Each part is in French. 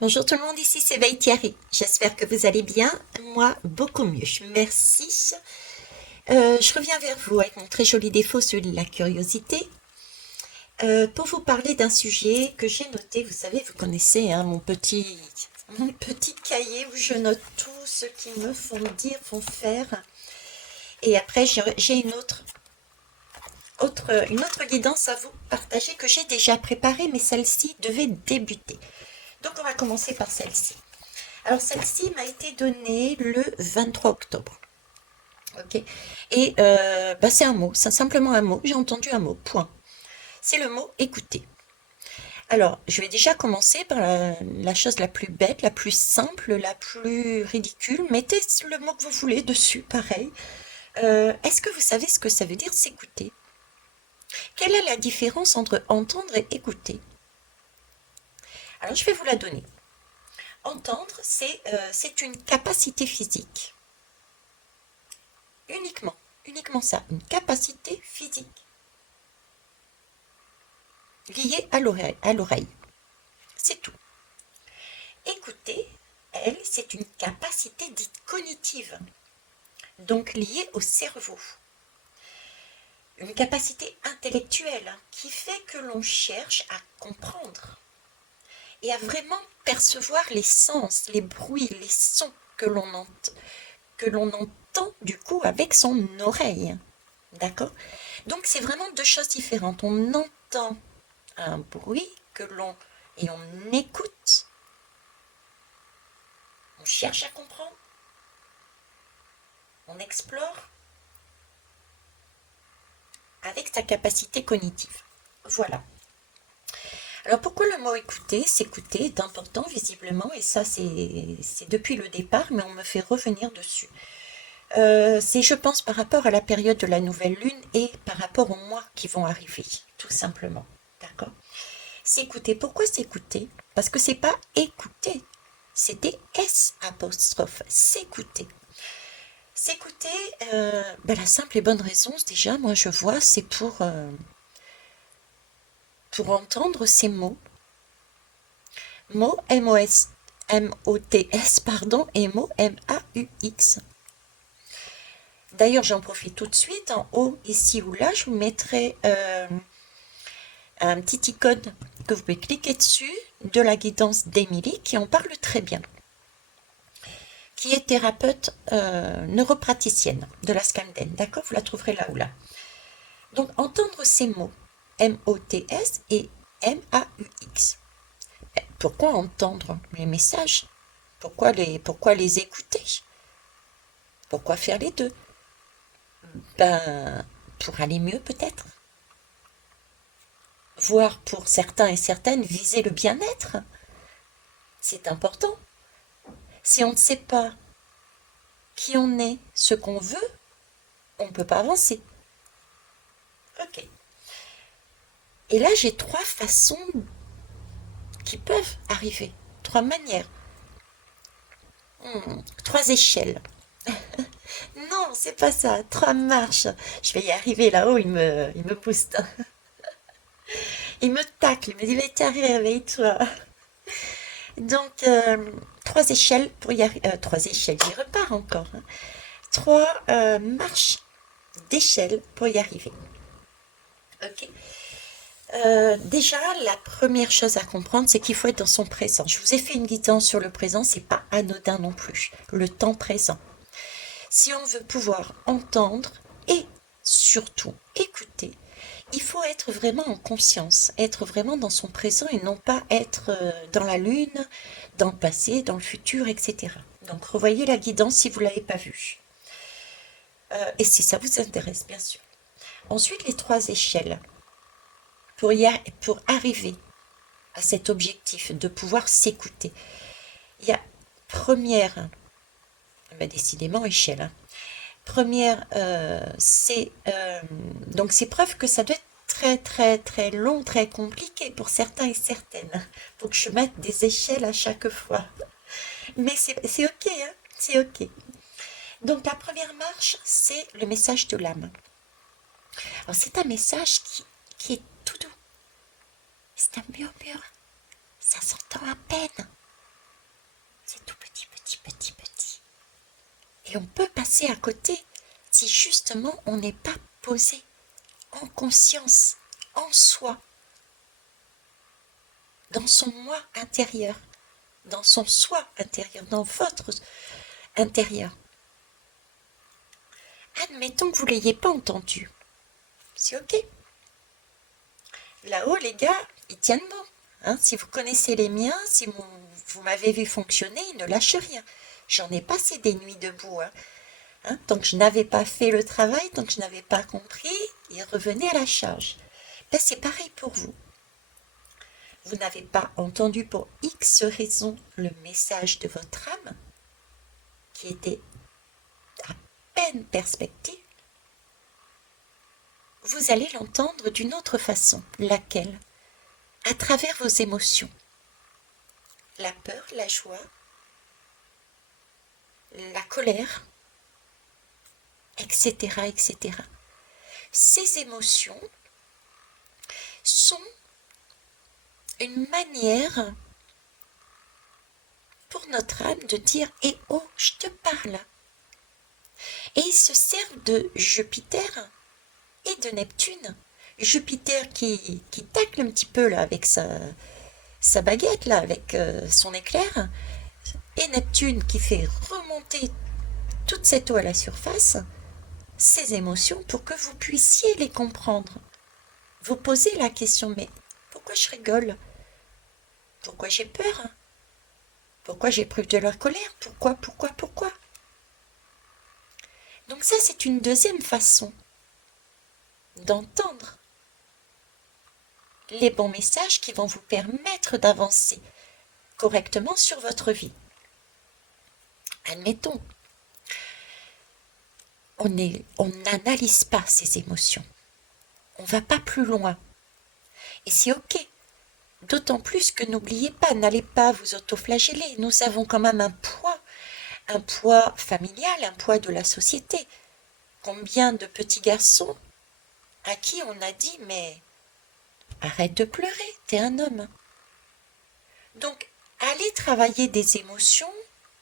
Bonjour tout le monde, ici c'est Thierry. J'espère que vous allez bien. Moi, beaucoup mieux. Merci. Je reviens vers vous avec mon très joli défaut, celui de la curiosité, pour vous parler d'un sujet que j'ai noté. Vous savez, vous connaissez hein, mon petit cahier où je note tout ce qui me font dire, font faire. Et après, j'ai une autre guidance à vous partager que j'ai déjà préparée, mais celle-ci devait débuter. Donc on va commencer par celle-ci. Alors celle-ci m'a été donnée le 23 octobre. Ok. Et c'est un mot, c'est simplement un mot. J'ai entendu un mot, point. C'est le mot écouter. Alors, je vais déjà commencer par la chose la plus bête, la plus simple, la plus ridicule. Mettez le mot que vous voulez dessus, pareil. Est-ce que vous savez ce que ça veut dire s'écouter? Quelle est la différence entre entendre et écouter? Alors, je vais vous la donner. Entendre, c'est une capacité physique. Uniquement ça, une capacité physique liée à l'oreille. C'est tout. Écouter, elle, c'est une capacité dite cognitive, donc liée au cerveau. Une capacité intellectuelle qui fait que l'on cherche à comprendre et à vraiment percevoir les sens, les bruits, les sons que l'on entend du coup avec son oreille. D'accord? Donc c'est vraiment deux choses différentes. On entend un bruit et on écoute, on cherche à comprendre, on explore avec sa capacité cognitive. Voilà. Alors pourquoi le mot écouter? S'écouter est important visiblement et ça c'est depuis le départ mais on me fait revenir dessus. C'est je pense par rapport à la période de la nouvelle lune et par rapport aux mois qui vont arriver, tout simplement. D'accord? S'écouter. Pourquoi s'écouter? Parce que c'est pas écouter, c'était S apostrophe, s'écouter. S'écouter, la simple et bonne raison, déjà, moi je vois, c'est pour entendre ces mots. Mots M-O-S, M-O-T-S, pardon, et mots M-A-U-X. D'ailleurs, j'en profite tout de suite, en haut, ici ou là, je vous mettrai un petit icône que vous pouvez cliquer dessus de la guidance d'Émilie qui en parle très bien, qui est thérapeute neuropraticienne de la Scamden. D'accord? Vous la trouverez là ou là. Donc, entendre ces mots M-O-T-S et M-A-U-X. Pourquoi entendre les messages? Pourquoi les écouter? Pourquoi faire les deux? Pour aller mieux peut-être. Voire pour certains et certaines viser le bien-être. C'est important. Si on ne sait pas qui on est, ce qu'on veut, on ne peut pas avancer. Ok. Et là, j'ai trois façons qui peuvent arriver. Trois manières. Trois échelles. Non, c'est pas ça. Trois marches. Je vais y arriver là-haut, il me pousse. Il me tacle, il me dit, mais tiens, réveille-toi. Donc, trois échelles pour y arriver. Trois échelles, j'y repars encore. Hein. Trois marches d'échelle pour y arriver. Ok. Déjà, la première chose à comprendre, c'est qu'il faut être dans son présent. Je vous ai fait une guidance sur le présent, c'est pas anodin non plus. Le temps présent. Si on veut pouvoir entendre et surtout écouter, il faut être vraiment en conscience, être vraiment dans son présent et non pas être dans la lune, dans le passé, dans le futur, etc. Donc revoyez la guidance si vous ne l'avez pas vue. Et si ça vous intéresse, bien sûr. Ensuite, les trois échelles. Pour arriver à cet objectif de pouvoir s'écouter, il y a première, décidément échelle, hein. Première, donc c'est preuve que ça doit être très très très long, très compliqué pour certains et certaines. Faut que je mette des échelles à chaque fois. Mais c'est ok, hein, c'est ok. Donc la première marche, c'est le message de l'âme. Alors c'est un message qui est tout doux. C'est un murmure. Ça s'entend à peine. Et on peut passer à côté si justement on n'est pas posé en conscience, en soi, dans son moi intérieur, dans son soi intérieur, dans votre intérieur. Admettons que vous ne l'ayez pas entendu. C'est ok. Là-haut, les gars, ils tiennent bon. Hein, si vous connaissez les miens, si vous m'avez vu fonctionner, ils ne lâchent rien. J'en ai passé des nuits debout. Tant que je n'avais pas fait le travail, tant que je n'avais pas compris, ils revenaient à la charge. Ben, c'est pareil pour vous. Vous n'avez pas entendu pour X raison le message de votre âme, qui était à peine perspective. Vous allez l'entendre d'une autre façon. Laquelle? À travers vos émotions. La peur, la joie, la colère, etc., etc. Ces émotions sont une manière pour notre âme de dire « Eh oh, je te parle !» Et ils se servent de Jupiter et de Neptune. Jupiter qui tacle un petit peu là avec sa baguette, là, avec son éclair, et Neptune qui fait remonter toute cette eau à la surface, ces émotions, pour que vous puissiez les comprendre. Vous posez la question, mais pourquoi je rigole? Pourquoi j'ai peur? Pourquoi j'éprouve de la colère? Pourquoi? Donc ça, c'est une deuxième façon d'entendre les bons messages qui vont vous permettre d'avancer correctement sur votre vie. Admettons, on n'analyse pas ces émotions. On ne va pas plus loin. Et c'est ok. D'autant plus que n'oubliez pas, n'allez pas vous autoflageller. Nous avons quand même un poids familial, un poids de la société. Combien de petits garçons à qui on a dit « mais arrête de pleurer, t'es un homme ». Donc, aller travailler des émotions,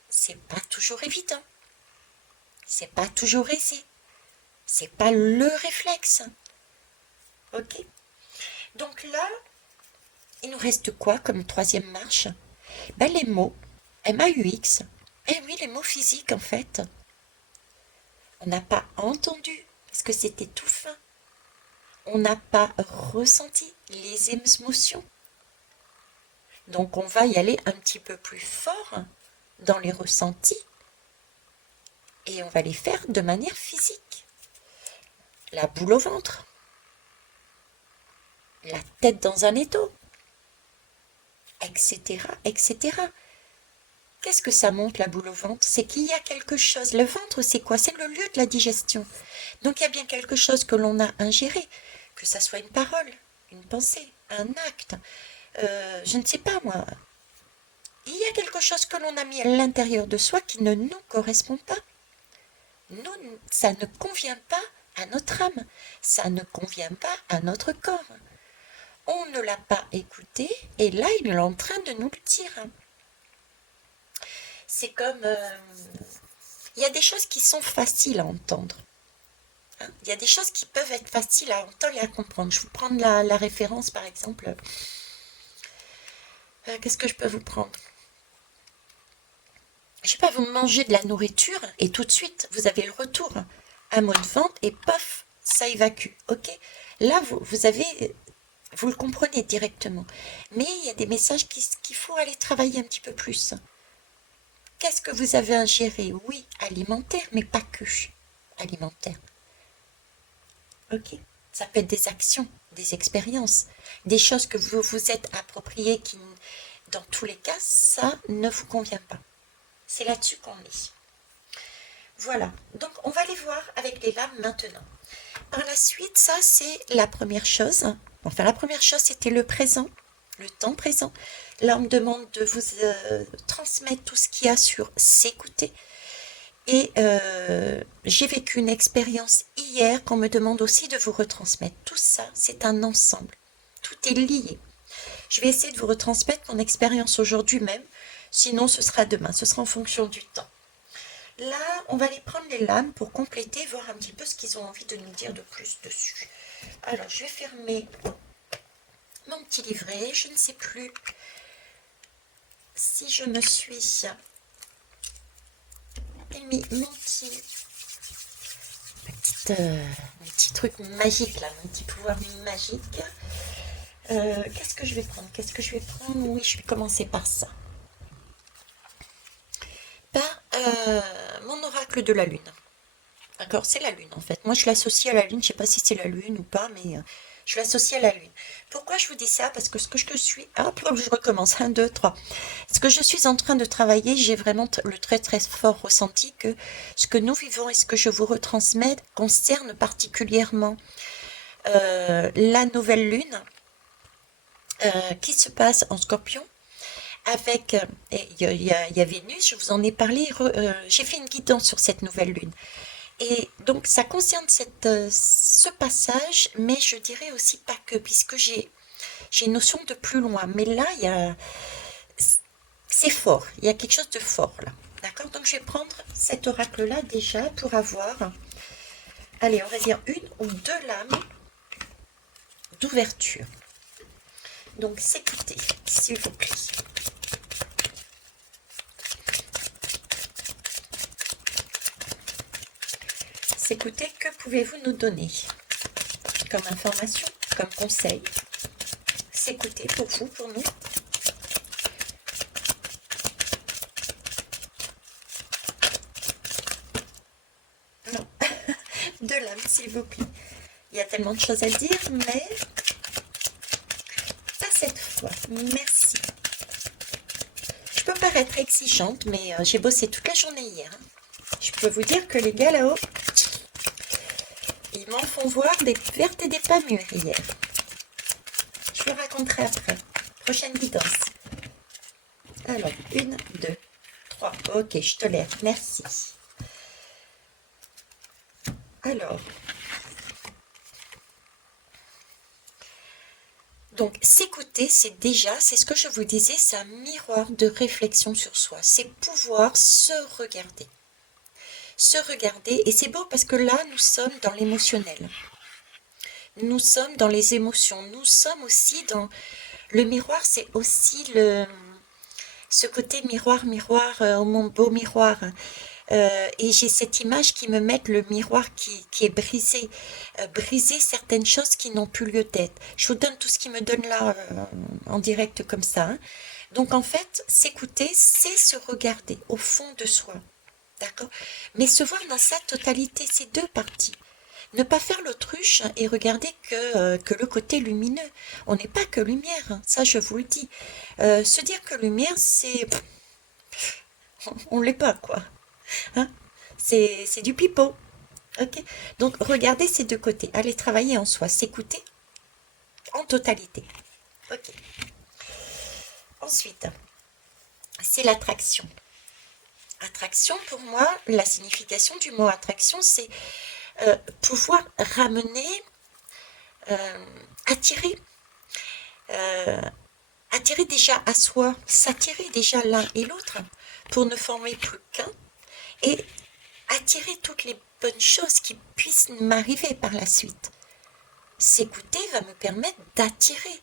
c'est pas toujours évident. C'est pas toujours aisé. C'est pas le réflexe. Ok? Donc là, il nous reste quoi comme troisième marche? Ben, les mots, MAUX. Eh oui, les mots physiques en fait. On n'a pas entendu parce que c'était tout fin. On n'a pas ressenti les émotions. Donc on va y aller un petit peu plus fort dans les ressentis et on va les faire de manière physique. La boule au ventre, la tête dans un étau, etc., etc. Qu'est-ce que ça montre, la boule au ventre? C'est qu'il y a quelque chose. Le ventre, c'est quoi? C'est le lieu de la digestion. Donc il y a bien quelque chose que l'on a ingéré, que ça soit une parole, une pensée, un acte, je ne sais pas moi. Il y a quelque chose que l'on a mis à l'intérieur de soi qui ne nous correspond pas. Nous, ça ne convient pas à notre âme, ça ne convient pas à notre corps. On ne l'a pas écouté et là, il est en train de nous le dire. C'est comme... il y a des choses qui sont faciles à entendre. Il y a des choses qui peuvent être faciles à entendre et à comprendre. Je vais vous prendre la référence, par exemple. Qu'est-ce que je peux vous prendre? Je sais pas, vous mangez de la nourriture et tout de suite, vous avez le retour. Un mot de vente et paf, ça évacue. Ok? Là, vous le comprenez directement. Mais il y a des messages qu'il faut aller travailler un petit peu plus. Qu'est-ce que vous avez ingéré? Oui, alimentaire, mais pas que alimentaire. Ok? Ça peut être des actions, des expériences, des choses que vous vous êtes appropriées qui, dans tous les cas, ça ne vous convient pas. C'est là-dessus qu'on est. Voilà, donc on va les voir avec les lames maintenant. Par la suite, ça c'est la première chose. Enfin, la première chose, c'était le présent, le temps présent. Là, on me demande de vous transmettre tout ce qu'il y a sur s'écouter. Et j'ai vécu une expérience hier qu'on me demande aussi de vous retransmettre. Tout ça, c'est un ensemble. Tout est lié. Je vais essayer de vous retransmettre mon expérience aujourd'hui même. Sinon, ce sera demain. Ce sera en fonction du temps. Là, on va aller prendre les lames pour compléter, voir un petit peu ce qu'ils ont envie de nous dire de plus dessus. Alors, je vais fermer mon petit livret. Je ne sais plus si je me suis mis mon petit truc magique là, mon petit pouvoir magique. Qu'est-ce que je vais prendre? Qu'est-ce que je vais prendre? Oui, je vais commencer par ça. Par mon oracle de la lune. D'accord, c'est la lune en fait. Moi je l'associe à la lune, je sais pas si c'est la lune ou pas, mais je l'associe à la lune. Pourquoi je vous dis ça? Parce que ce que je suis... Hop, je recommence. 1, 2, 3. Ce que je suis en train de travailler, j'ai vraiment le très très fort ressenti que ce que nous vivons et ce que je vous retransmets concerne particulièrement la nouvelle lune qui se passe en Scorpion avec, il y a Vénus, je vous en ai parlé, j'ai fait une guidance sur cette nouvelle lune. Et donc ça concerne ce passage, mais je dirais aussi pas que, puisque j'ai une notion de plus loin. Mais là, c'est fort, il y a quelque chose de fort là. D'accord? Donc je vais prendre cet oracle-là déjà pour avoir, allez, on va dire une ou deux lames d'ouverture. Donc s'écoutez, s'il vous plaît. S'écoutez, que pouvez-vous nous donner comme information, comme conseil? S'écouter pour vous, pour nous. Non, de l'âme, s'il vous plaît. Il y a tellement de choses à dire, mais pas cette fois. Merci. Je peux paraître exigeante, mais j'ai bossé toute la journée hier. Je peux vous dire que les gars là-haut, ils m'en font voir des vertes et des pas mûres hier. Je vous raconterai après. Prochaine guidance. Alors, 1, 2, 3. Ok, je tolère. Merci. Alors, donc s'écouter, c'est ce que je vous disais, c'est un miroir de réflexion sur soi. C'est pouvoir se regarder. Se regarder, et c'est beau parce que là, nous sommes dans l'émotionnel. Nous sommes dans les émotions. Nous sommes aussi dans... Le miroir, c'est aussi ce côté miroir, miroir, oh mon beau miroir. Et j'ai cette image qui me met le miroir qui est brisé, briser certaines choses qui n'ont plus lieu d'être. Je vous donne tout ce qui me donne là en direct comme ça. Hein. Donc en fait, s'écouter, c'est se regarder au fond de soi. D'accord? Mais se voir dans sa totalité, c'est deux parties. Ne pas faire l'autruche et regarder que le côté lumineux. On n'est pas que lumière, hein, ça je vous le dis. Se dire que lumière, c'est... On l'est pas, quoi. Hein? C'est du pipeau. Ok? Donc, regardez ces deux côtés. Allez travailler en soi, s'écouter en totalité. Ok. Ensuite, c'est l'attraction. Attraction, pour moi, la signification du mot attraction, c'est pouvoir ramener, attirer, attirer déjà à soi, s'attirer déjà l'un et l'autre pour ne former plus qu'un et attirer toutes les bonnes choses qui puissent m'arriver par la suite. S'écouter va me permettre d'attirer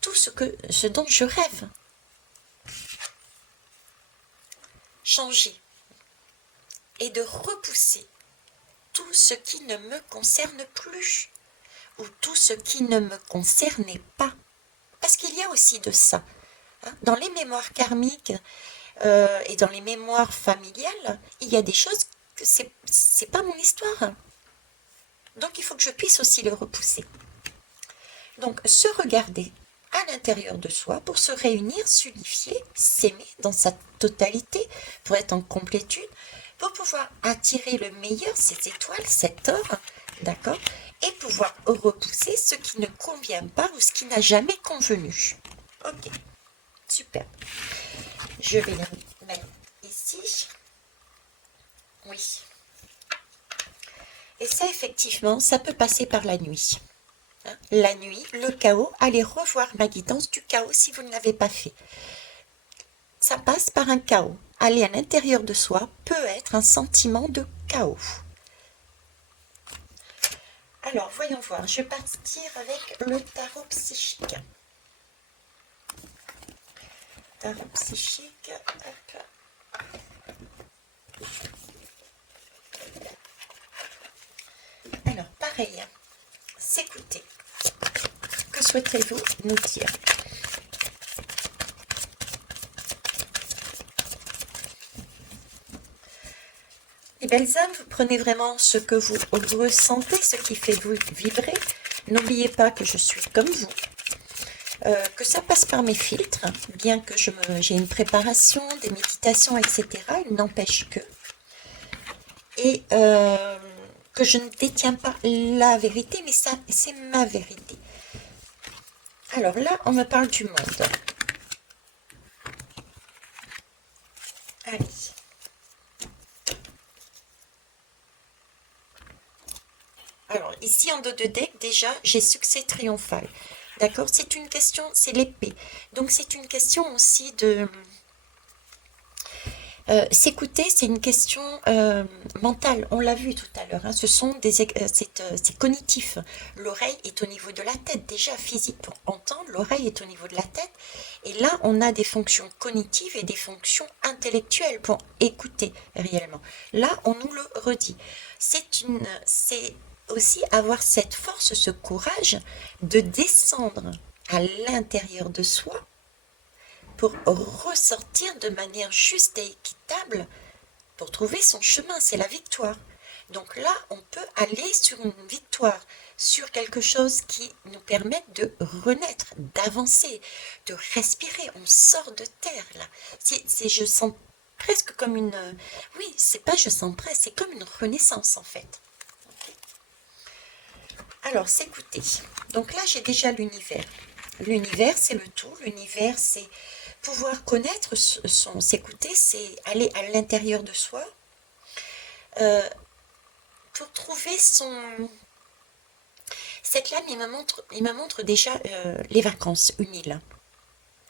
tout ce dont je rêve. Changer et de repousser tout ce qui ne me concerne plus ou tout ce qui ne me concernait pas. Parce qu'il y a aussi de ça. Hein. Dans les mémoires karmiques et dans les mémoires familiales, il y a des choses que c'est pas mon histoire. Donc il faut que je puisse aussi le repousser. Donc se regarder à l'intérieur de soi pour se réunir, s'unifier, s'aimer dans sa totalité, pour être en complétude, pour pouvoir attirer le meilleur, ces étoiles, cet or, d'accord, et pouvoir repousser ce qui ne convient pas ou ce qui n'a jamais convenu. Ok, super. Je vais les mettre ici. Oui. Et ça, effectivement, ça peut passer par la nuit. Hein, la nuit, le chaos, allez revoir ma guidance du chaos si vous ne l'avez pas fait. ça passe par un chaos. Aller à l'intérieur de soi peut être un sentiment de chaos. Alors, voyons voir. Je vais partir avec le tarot psychique. Tarot psychique. Hop. Alors, pareil. S'écouter. Que souhaitez-vous nous dire? Les belles âmes, vous prenez vraiment ce que vous ressentez, ce qui fait vous vibrer. N'oubliez pas que je suis comme vous, que ça passe par mes filtres, bien que j'ai une préparation, des méditations, etc. Il n'empêche que. Et que je ne détiens pas la vérité, mais ça, c'est ma vérité. Alors là, on me parle du monde. Allez. Alors, ici, en dos de deck, déjà, j'ai succès triomphal. D'accord? C'est une question, c'est l'épée. Donc, c'est une question aussi de... s'écouter, c'est une question mentale. On l'a vu tout à l'heure. Hein. Ce sont c'est cognitif. L'oreille est au niveau de la tête. Déjà, physique pour entendre, l'oreille est au niveau de la tête. Et là, on a des fonctions cognitives et des fonctions intellectuelles pour écouter réellement. Là, on nous le redit. C'est aussi avoir cette force, ce courage de descendre à l'intérieur de soi pour ressortir de manière juste et équitable pour trouver son chemin. C'est la victoire. Donc là, on peut aller sur une victoire, sur quelque chose qui nous permette de renaître, d'avancer, de respirer. On sort de terre là. Je sens presque comme une... Oui, c'est pas je sens presque, c'est comme une renaissance en fait. Alors, s'écouter. Donc là, j'ai déjà l'univers. L'univers, c'est le tout. L'univers, c'est pouvoir connaître s'écouter, c'est aller à l'intérieur de soi pour trouver son... Cette lame, il me montre déjà les vacances, une île.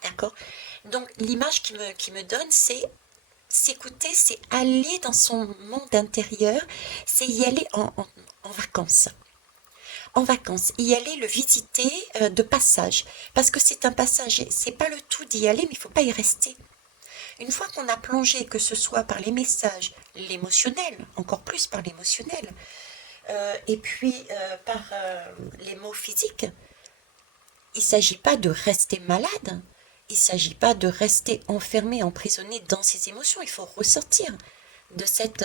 D'accord? Donc, l'image qui me donne, c'est s'écouter, c'est aller dans son monde intérieur, c'est y aller en vacances. En vacances, y aller, le visiter de passage, parce que c'est un passage, c'est pas le tout d'y aller, mais il faut pas y rester. Une fois qu'on a plongé, que ce soit par les messages, l'émotionnel, encore plus par l'émotionnel, et puis par les mots physiques, il ne s'agit pas de rester malade, il ne s'agit pas de rester enfermé, emprisonné dans ses émotions, il faut ressortir de cette...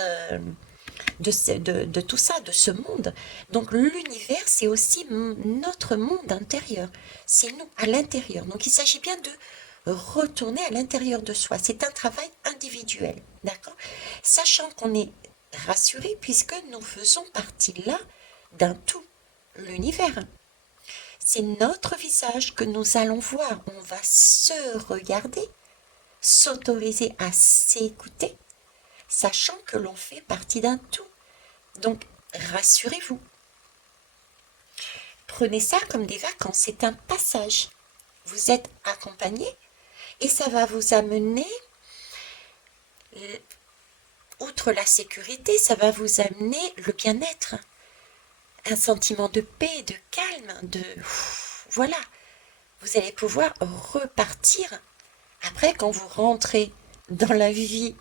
de tout ça, de ce monde. Donc l'univers, c'est aussi notre monde intérieur. C'est nous, à l'intérieur. Donc il s'agit bien de retourner à l'intérieur de soi. C'est un travail individuel, d'accord? Sachant qu'on est rassuré puisque nous faisons partie là d'un tout, l'univers. C'est notre visage que nous allons voir. On va se regarder, s'autoriser à s'écouter, sachant que l'on fait partie d'un tout. Donc, rassurez-vous. Prenez ça comme des vacances, c'est un passage. Vous êtes accompagné et ça va vous amener, outre la sécurité, ça va vous amener le bien-être, un sentiment de paix, de calme, voilà. Vous allez pouvoir repartir après quand vous rentrez dans la vie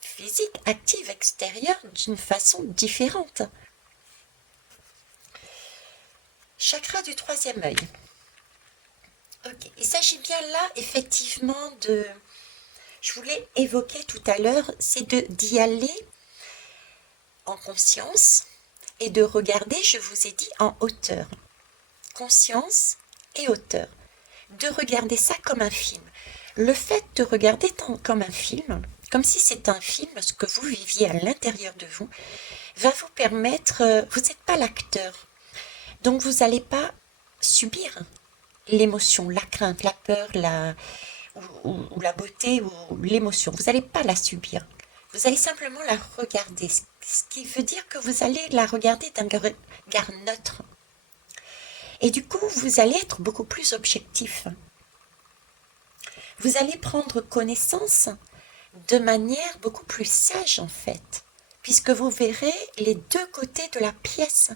physique, active, extérieure, d'une façon différente. Chakra du troisième œil. Ok, il s'agit bien là, effectivement, je voulais évoquer tout à l'heure, c'est d'y aller en conscience et de regarder, je vous ai dit, en hauteur. Conscience et hauteur. De regarder ça comme un film. Le fait de regarder comme un film, comme si c'est un film, ce que vous viviez à l'intérieur de vous, va vous permettre, vous n'êtes pas l'acteur, donc vous n'allez pas subir l'émotion, la crainte, la peur, ou la beauté, ou l'émotion, vous n'allez pas la subir, vous allez simplement la regarder, ce qui veut dire que vous allez la regarder d'un regard neutre, et du coup vous allez être beaucoup plus objectif. Vous allez prendre connaissance de manière beaucoup plus sage en fait, puisque vous verrez les deux côtés de la pièce,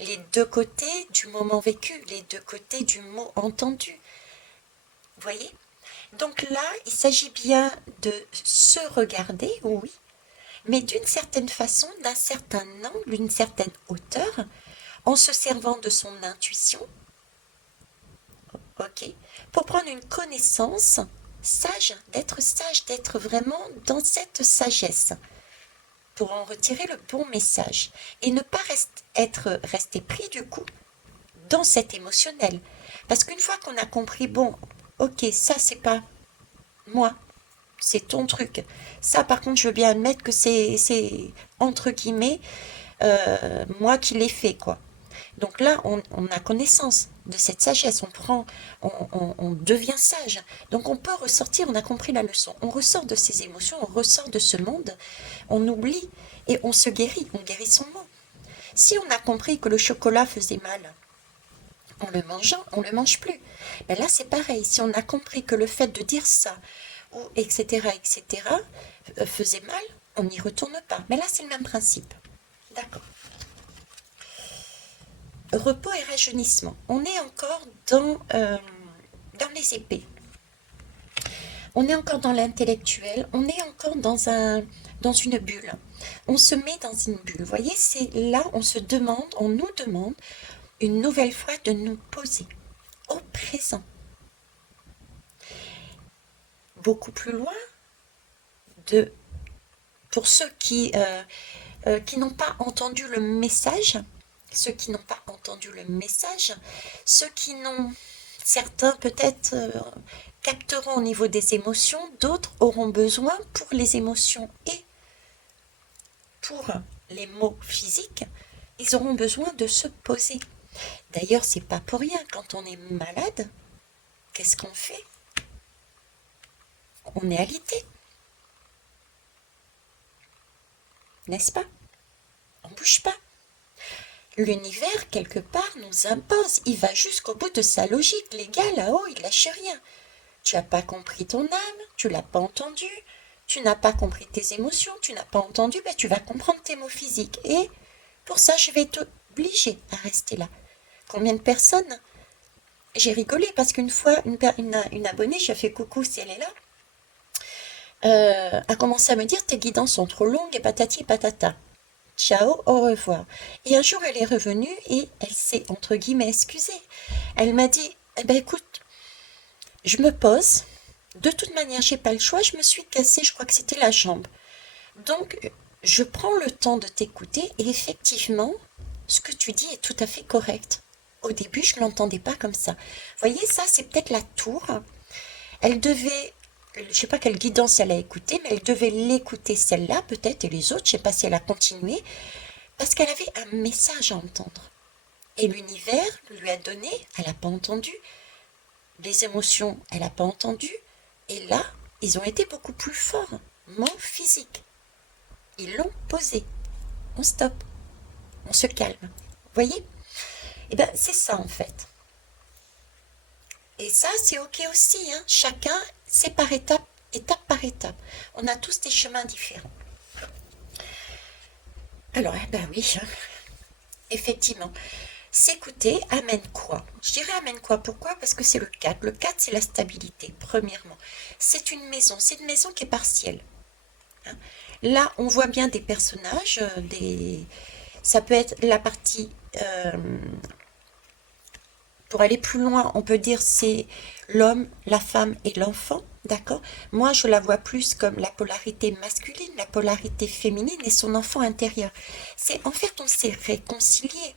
les deux côtés du moment vécu, les deux côtés du mot entendu. Vous voyez? Donc là, il s'agit bien de se regarder, oui, mais d'une certaine façon, d'un certain angle, d'une certaine hauteur, en se servant de son intuition, ok, pour prendre une connaissance sage, d'être vraiment dans cette sagesse, pour en retirer le bon message et ne pas rester pris du coup dans cet émotionnel. Parce qu'une fois qu'on a compris, bon, ok, ça c'est pas moi, c'est ton truc. Ça par contre, je veux bien admettre que c'est entre guillemets moi qui l'ai fait, quoi. Donc là, on a connaissance de cette sagesse, on devient sage. Donc on peut ressortir, on a compris la leçon, on ressort de ses émotions, on ressort de ce monde, on oublie et on se guérit, on guérit son mot. Si on a compris que le chocolat faisait mal, en le mangeant, on ne le mange plus. Mais là, c'est pareil, si on a compris que le fait de dire ça, ou etc., faisait mal, on n'y retourne pas. Mais là, c'est le même principe. D'accord. Repos et rajeunissement. On est encore dans les épées. On est encore dans l'intellectuel. On est encore dans une bulle. On se met dans une bulle. Vous voyez, c'est là, on nous demande une nouvelle fois de nous poser au présent. Beaucoup plus loin, pour ceux qui n'ont pas entendu le message, ceux qui n'ont pas entendu le message, ceux qui n'ont, certains peut-être capteront au niveau des émotions, d'autres auront besoin pour les émotions et pour les mots physiques, ils auront besoin de se poser. D'ailleurs, c'est pas pour rien, quand on est malade, qu'est-ce qu'on fait? On est alité, n'est-ce pas? On bouge pas. L'univers, quelque part, nous impose. Il va jusqu'au bout de sa logique. Les gars, là-haut, ils lâchent rien. Tu n'as pas compris ton âme, tu l'as pas entendu, tu n'as pas compris tes émotions, tu n'as pas entendu, ben tu vas comprendre tes mots physiques. Et pour ça, je vais t'obliger à rester là. Combien de personnes? J'ai rigolé parce qu'une fois, une abonnée, je fait coucou si elle est là, a commencé à me dire tes guidances sont trop longues et patati et patata. Ciao, au revoir. Et un jour, elle est revenue et elle s'est, entre guillemets, excusée. Elle m'a dit, eh ben écoute, je me pose. De toute manière, j'ai pas le choix. Je me suis cassée, je crois que c'était la jambe. Donc, je prends le temps de t'écouter et effectivement, ce que tu dis est tout à fait correct. Au début, je ne l'entendais pas comme ça. Vous voyez, ça, c'est peut-être la tour. Elle devait, je ne sais pas quelle guidance elle a écouté, mais elle devait l'écouter celle-là, peut-être, et les autres, je ne sais pas si elle a continué, parce qu'elle avait un message à entendre. Et l'univers lui a donné, elle n'a pas entendu, les émotions, elle n'a pas entendu, et là, ils ont été beaucoup plus forts, mots physiques. Ils l'ont posé. On stoppe, on se calme. Vous voyez? Eh bien, c'est ça en fait. Et ça, c'est ok aussi, hein. Chacun, c'est par étape, étape par étape. On a tous des chemins différents. Alors, eh ben oui, hein. Effectivement. S'écouter amène quoi? Je dirais amène quoi? Pourquoi? Parce que c'est le 4. Le 4, c'est la stabilité, premièrement. C'est une maison qui est partielle. Hein. Là, on voit bien des personnages, ça peut être la partie, pour aller plus loin, on peut dire c'est l'homme, la femme et l'enfant, d'accord? Moi, je la vois plus comme la polarité masculine, la polarité féminine et son enfant intérieur. C'est en fait, on s'est réconcilié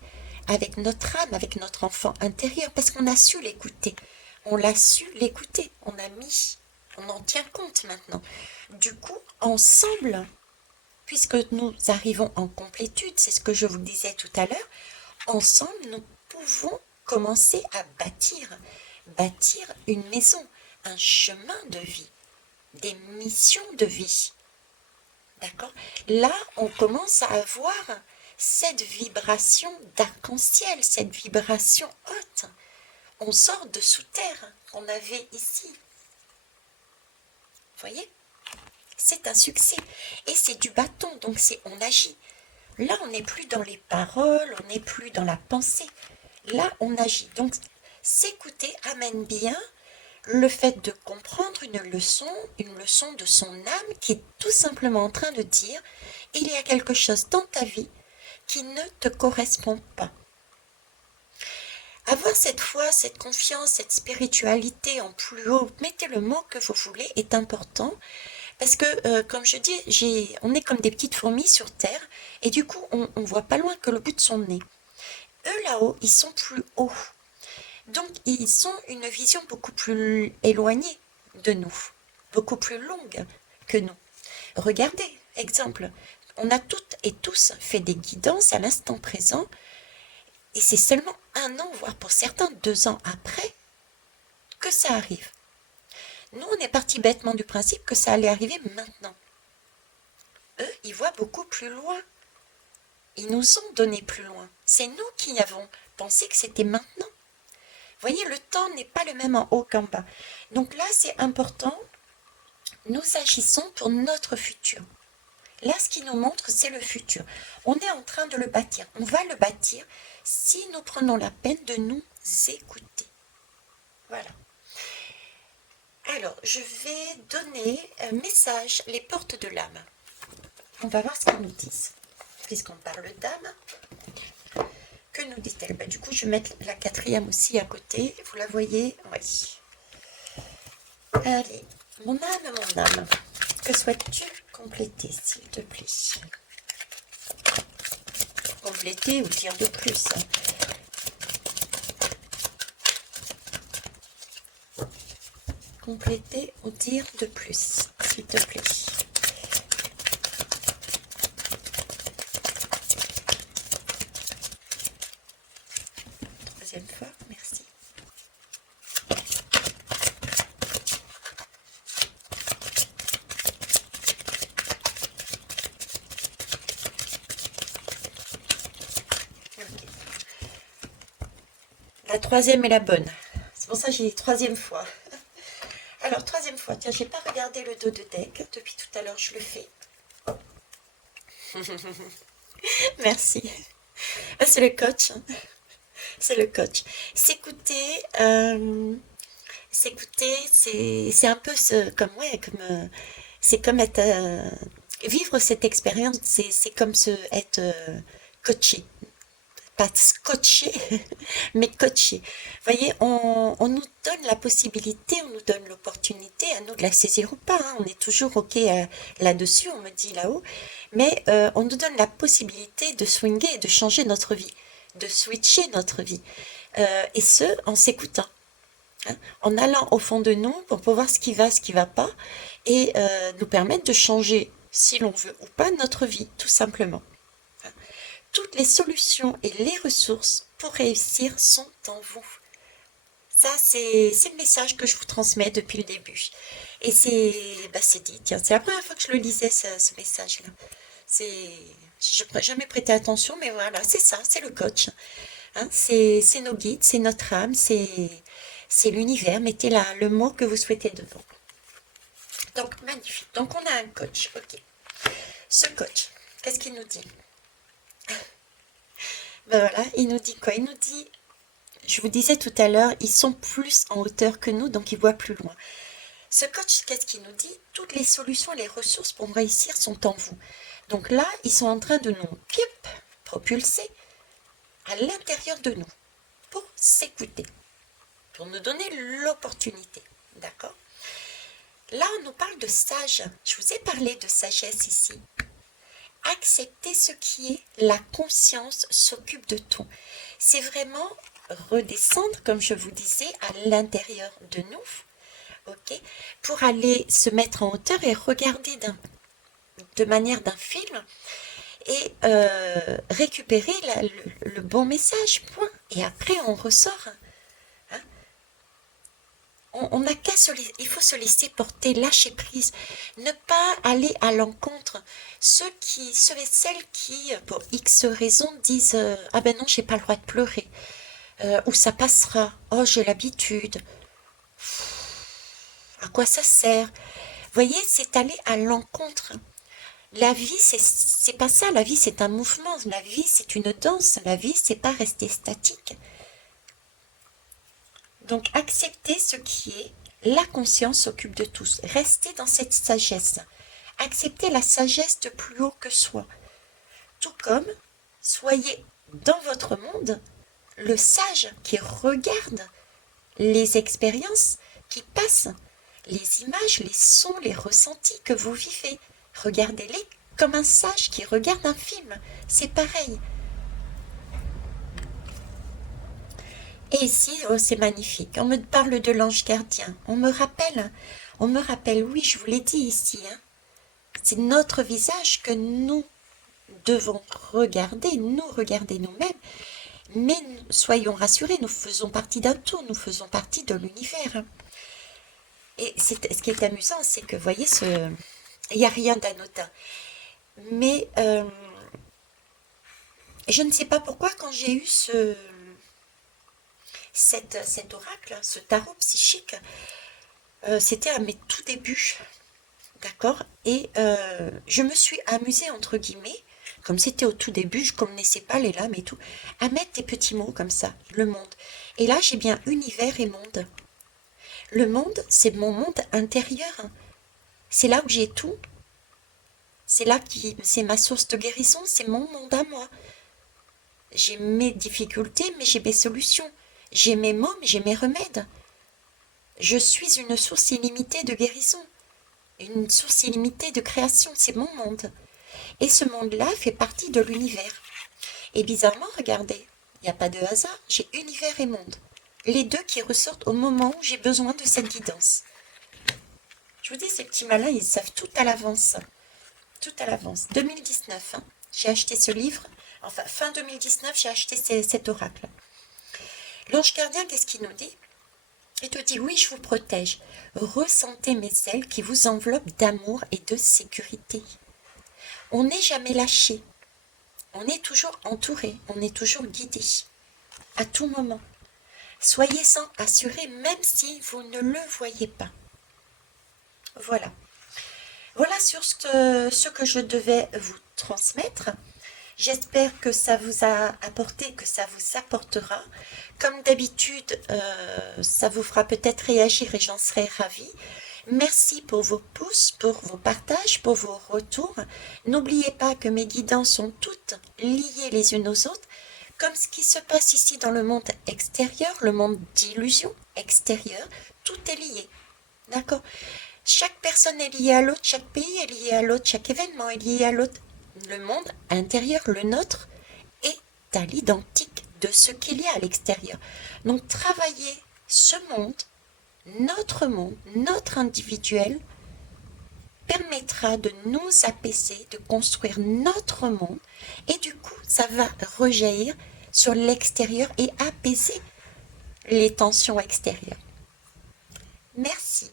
avec notre âme, avec notre enfant intérieur, parce qu'on a su l'écouter. On l'a su l'écouter, on en tient compte maintenant. Du coup, ensemble, puisque nous arrivons en complétude, c'est ce que je vous disais tout à l'heure, ensemble, nous pouvons commencer à bâtir une maison, un chemin de vie, des missions de vie. D'accord? Là, on commence à avoir cette vibration d'arc-en-ciel, cette vibration haute. On sort de sous terre qu'on avait ici. voyez? C'est un succès. Et c'est du bâton, donc on agit. Là, on n'est plus dans les paroles, on n'est plus dans la pensée. Là, on agit. Donc, s'écouter amène bien le fait de comprendre une leçon de son âme qui est tout simplement en train de dire, il y a quelque chose dans ta vie qui ne te correspond pas. Avoir cette foi, cette confiance, cette spiritualité en plus haut, mettez le mot que vous voulez, est important. Parce que, comme je dis, on est comme des petites fourmis sur Terre, et du coup, on ne voit pas loin que le bout de son nez. Eux, là-haut, ils sont plus hauts. Donc, ils ont une vision beaucoup plus éloignée de nous, beaucoup plus longue que nous. Regardez, exemple, on a toutes et tous fait des guidances à l'instant présent, et c'est seulement 1 an, voire pour certains 2 ans après, que ça arrive. Nous, on est parti bêtement du principe que ça allait arriver maintenant. Eux, ils voient beaucoup plus loin. Ils nous ont donné plus loin. C'est nous qui avons pensé que c'était maintenant. Vous voyez, le temps n'est pas le même en haut qu'en bas. Donc là, c'est important. Nous agissons pour notre futur. Là, ce qui nous montre, c'est le futur. On est en train de le bâtir. On va le bâtir si nous prenons la peine de nous écouter. Voilà. Alors, je vais donner un message, les portes de l'âme. On va voir ce qu'ils nous disent. Puisqu'on parle d'âme, que nous dit-elle? Du coup, je vais mettre la 4e aussi à côté. Vous la voyez? Oui. Allez, mon âme, que souhaites-tu compléter, s'il te plaît? Compléter ou dire de plus? Compléter ou dire de plus, s'il te plaît. Troisième fois, merci. Okay. La 3e est la bonne. C'est pour ça que j'ai dit 3e fois. Alors, 3e fois, tiens, j'ai pas regardé le dos de deck. Depuis tout à l'heure, je le fais. Merci. C'est le coach. C'est le coach. S'écouter, c'est un peu c'est comme être, vivre cette expérience, c'est comme être coaché. Pas scotché, mais coaché. Vous voyez, on nous donne la possibilité, on nous donne l'opportunité, à nous de la saisir ou pas, hein. On est toujours OK là-dessus, on me dit là-haut, mais on nous donne la possibilité de swinger et de changer notre vie, de switcher notre vie, et ce, en s'écoutant, hein, en allant au fond de nous pour voir ce qui va pas, et nous permettre de changer, si l'on veut ou pas, notre vie, tout simplement. Toutes les solutions et les ressources pour réussir sont en vous. Ça, c'est le message que je vous transmets depuis le début. Et c'est dit. Tiens, c'est la première fois que je le lisais, ce message-là. Je n'ai jamais prêté attention, mais voilà, c'est ça, c'est le coach. Hein, c'est nos guides, c'est notre âme, c'est l'univers. Mettez là le mot que vous souhaitez devant. Donc, magnifique. Donc, on a un coach. OK. Ce coach, qu'est-ce qu'il nous dit? Voilà, il nous dit quoi? Il nous dit, je vous disais tout à l'heure, ils sont plus en hauteur que nous, donc ils voient plus loin. Ce coach, qu'est-ce qu'il nous dit? Toutes les solutions, les ressources pour réussir sont en vous. Donc là, ils sont en train de nous propulser à l'intérieur de nous pour s'écouter, pour nous donner l'opportunité. D'accord? Là, on nous parle de sage. Je vous ai parlé de sagesse ici. Accepter ce qui est, la conscience s'occupe de tout. C'est vraiment redescendre, comme je vous disais, à l'intérieur de nous, ok, pour aller se mettre en hauteur et regarder de manière d'un film et récupérer le bon message, point. Et après, on ressort. Hein. On n'a qu'à il faut se laisser porter, lâcher prise, ne pas aller à l'encontre. Ceux et celles qui, pour X raisons, disent ah ben non, j'ai pas le droit de pleurer, ou ça passera, oh j'ai l'habitude, à quoi ça sert? voyez, c'est aller à l'encontre. La vie, c'est pas ça. La vie, c'est un mouvement. La vie, c'est une danse. La vie, c'est pas rester statique. Donc, acceptez ce qui est. La conscience s'occupe de tous. Restez dans cette sagesse. Acceptez la sagesse de plus haut que soi. Tout comme, soyez dans votre monde le sage qui regarde les expériences qui passent, les images, les sons, les ressentis que vous vivez. Regardez-les comme un sage qui regarde un film. C'est pareil. Et ici, oh, c'est magnifique. On me parle de l'ange gardien. On me rappelle, oui, je vous l'ai dit ici, hein, c'est notre visage que nous devons regarder, nous regarder nous-mêmes. Mais soyons rassurés, nous faisons partie d'un tout, nous faisons partie de l'univers. Et ce qui est amusant, c'est que, vous voyez, il n'y a rien d'anodin. Mais je ne sais pas pourquoi, quand j'ai eu cet oracle, ce tarot psychique, c'était à mes tout débuts, d'accord? Et je me suis amusée, entre guillemets, comme c'était au tout début, je ne connaissais pas les lames et tout, à mettre des petits mots comme ça, le monde. Et là, j'ai bien univers et monde. Le monde, c'est mon monde intérieur. C'est là où j'ai tout. C'est là c'est ma source de guérison, c'est mon monde à moi. J'ai mes difficultés, mais j'ai mes solutions. J'ai mes mots, mais j'ai mes remèdes. Je suis une source illimitée de guérison, une source illimitée de création, c'est mon monde. Et ce monde-là fait partie de l'univers. Et bizarrement, regardez, il n'y a pas de hasard, j'ai univers et monde. Les deux qui ressortent au moment où j'ai besoin de cette guidance. Je vous dis, ces petits malins, ils savent tout à l'avance. Tout à l'avance. 2019, hein, j'ai acheté ce livre. Enfin, fin 2019, j'ai acheté cet oracle. L'ange gardien, qu'est-ce qu'il nous dit? Il te dit, oui, je vous protège. Ressentez mes ailes qui vous enveloppent d'amour et de sécurité. On n'est jamais lâché. On est toujours entouré. On est toujours guidé. À tout moment. Soyez-en assurés, même si vous ne le voyez pas. Voilà. Voilà sur ce que je devais vous transmettre. J'espère que ça vous a apporté, que ça vous apportera. Comme d'habitude, ça vous fera peut-être réagir et j'en serai ravie. Merci pour vos pouces, pour vos partages, pour vos retours. N'oubliez pas que mes guidances sont toutes liées les unes aux autres, comme ce qui se passe ici dans le monde extérieur, le monde d'illusion extérieur, tout est lié. D'accord? Chaque personne est liée à l'autre, chaque pays est lié à l'autre, chaque événement est lié à l'autre. Le monde intérieur, le nôtre, est à l'identique de ce qu'il y a à l'extérieur. Donc travailler ce monde, notre individuel, permettra de nous apaiser, de construire notre monde, et du coup, ça va rejaillir sur l'extérieur et apaiser les tensions extérieures. Merci.